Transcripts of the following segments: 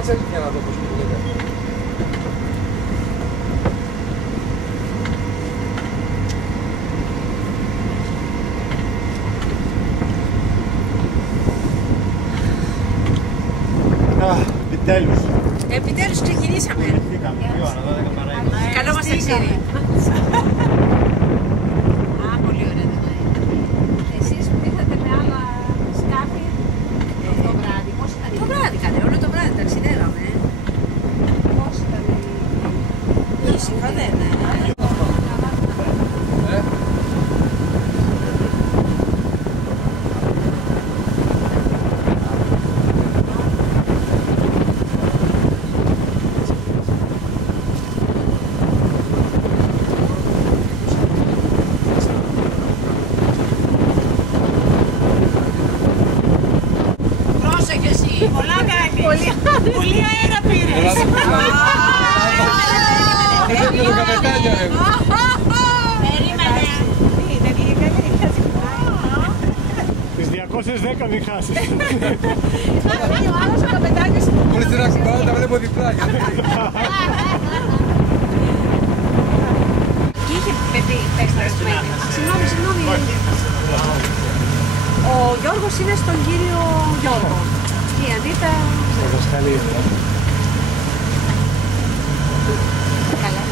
Κάτσε για να δω πώς γίνεται. Επιτέλους. Επιτέλους ξεκινήσαμε. Καλό μας ταξίδι. Πολύ ωραία το είναι. Εσείς που ήρθατε με άλλα σκάφη το βράδυ, πώς ήταν? Το βράδυ κάνετε, όλο το βράδυ ταξιδεύαμε. Πώς ήταν? Ήσυχα, δεν είναι. Πολύ αέρα πήρες. Περίμενε. Τις 210 μην χάσεις. Ο άλλος ο καπετάνιος. Μόλις την ακουμπάω τα βλέπω διπλά. Και είχε παιδί, συγγνώμη. Ο Γιώργος είναι στον κύριο Γιώργο. Και η Ανίτα... Καλά.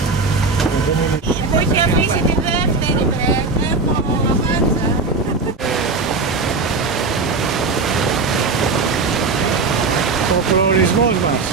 Μου είχε αφήσει τη δεύτερη έχω μάτσα. Ο προορισμός μας.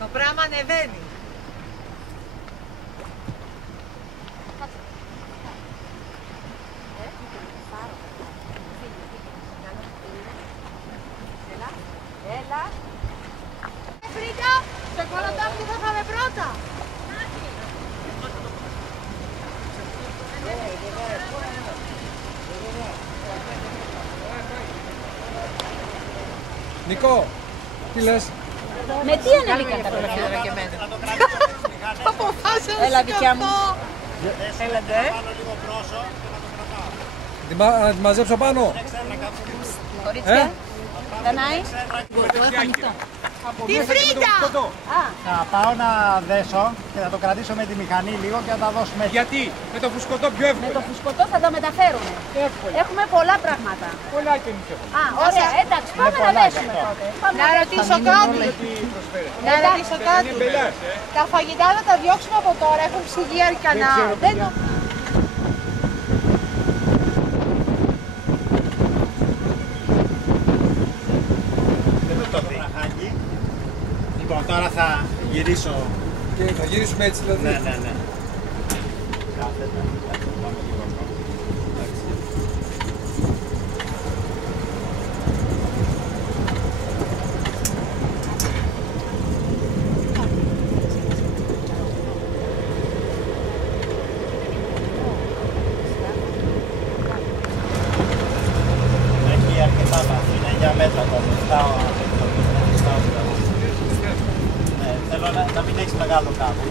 Το πράγμα ανεβαίνει. Έλα. Φρύκα, το κολοτάκι που θα φάμε πρώτα. Νικό, τι λες? Με τι ανέβηκαν τα παιδιά? Έλα δικιά μου. Θέλετε. Να τη μαζέψω πάνω. Κορίτσια, Δανάη. Εγώ έχω ανοιχτό. Τι φρύκα! Θα πάω να δέσω και θα το κρατήσω με τη μηχανή λίγο και θα τα δώσουμε έτσι. Γιατί? Με το φουσκωτό πιο εύκολο. Με το φουσκωτό θα τα μεταφέρουμε. Έχουμε πολλά πράγματα. Πολλά και εμείς έχουμε. Α, ωραία, εντάξει, πάμε να δέσουμε τότε. Να ρωτήσω κάτι. Να ρωτήσω κάτι. Τα φαγητά θα τα διώξουμε από τώρα, έχουν ψυγεί αρκετά. Λοιπόν, τώρα θα γυρίσω. Και θα γυρίσουμε έτσι δηλαδή. Ναι. Έχει αρκετά τα 9 μέτρα το μισθάω. Θέλω να μην έχεις μεγάλο κάπου.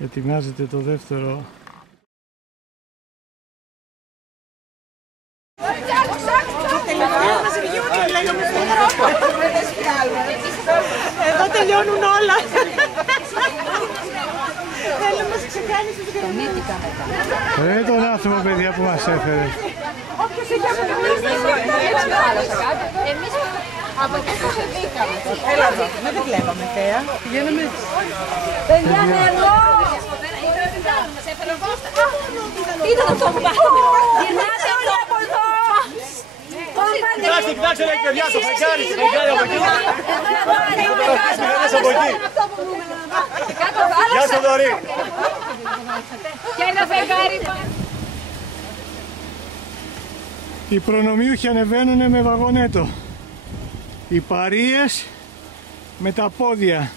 Ετοιμάζεται το δεύτερο. Εδώ τελειώνουν όλα. Θέλω να μας ξεκάνεις το Τονίτικα μετά. Τον άνθρωπο, παιδιά, που μας έφερε. Όποιος έχει απολυμίσει. Εμείς Από πού σε βρήκαμε. Έλα εδώ, δεν τη βλέπαμε θέα. Πηγαίνουμε. Παιδιά, νερό! Κοίτα το που πάμε. Γυρνάτε όλοι από εδώ. Κοιτάξτε, κοιτάξτε ρε παιδιά, το φεγγάρι από εκεί. Γεια σου Δωρή. Και ένα φεγγάρι. Οι προνομιούχοι ανεβαίνουν με βαγονέτο. Οι παρείες με τα πόδια.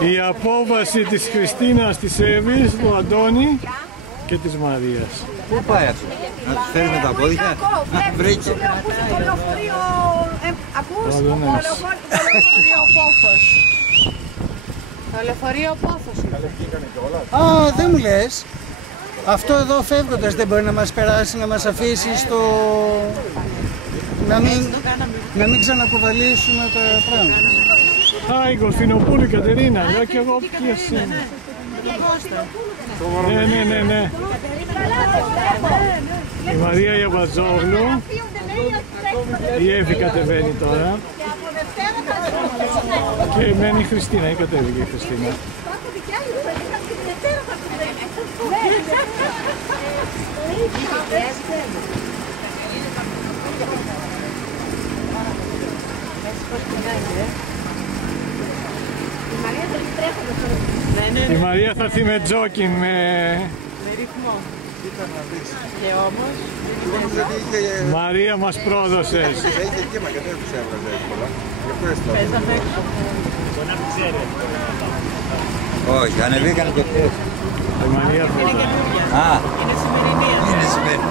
Η απόβαση της Χριστίνας, της Εύης, του Αντώνη και της Μαρίας. Πού πάει αυτό, να τους φέρει με τα πόδια, βρήκε. Το λεωφορείο, ακούς, το λεωφορείο Πόθος. Το λεωφορείο Πόθος. Α, δεν μου λες. Αυτό εδώ φεύγοντας δεν μπορεί να μας περάσει, να μας αφήσει στο... να μην ξανακουβαλήσουμε τα πράγματα. Α, η Γολφινοπούλου Κατερίνα, λέω κι εγώ ποιος είναι. Ναι. Η Μαρία Ιαβαζόγλου, η Εύη κατεβαίνει τώρα και μένει η Χριστίνα, ή κατέβηκε η Χριστίνα. Η Μαρία θα έρθει με τζόκιν, με ρυθμό. Και όμως... Μαρία μας πρόδωσες. Έχει κύμα και δεν τους έβγαζε εύκολα. Παίζαμε έξω. Όχι, ανεβήκανε και χθες. Η Μαρία Είναι καινούργια. Α, Είναι σημερινή. είναι σημαίνει.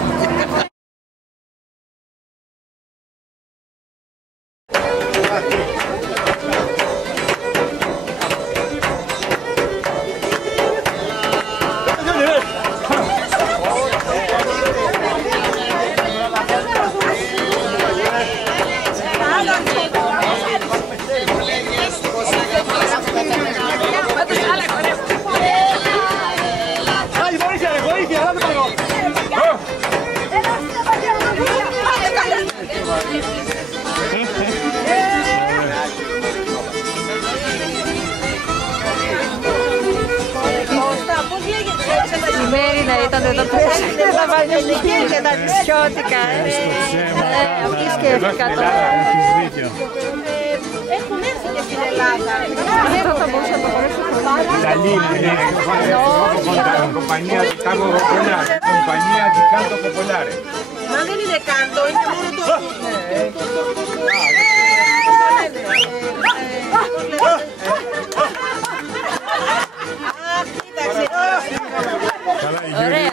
Ήταν εδώ πέρα να βάλει και τα νησιώτικα. Αυτή σκέφτηκα τώρα. Έχουν έρθει και στην Ελλάδα. Αυτό θα μπορούσα να το χωρίσω. Compañía di canto popolare. Μα δεν είναι κάντο, είναι μόνο το... Ωραία.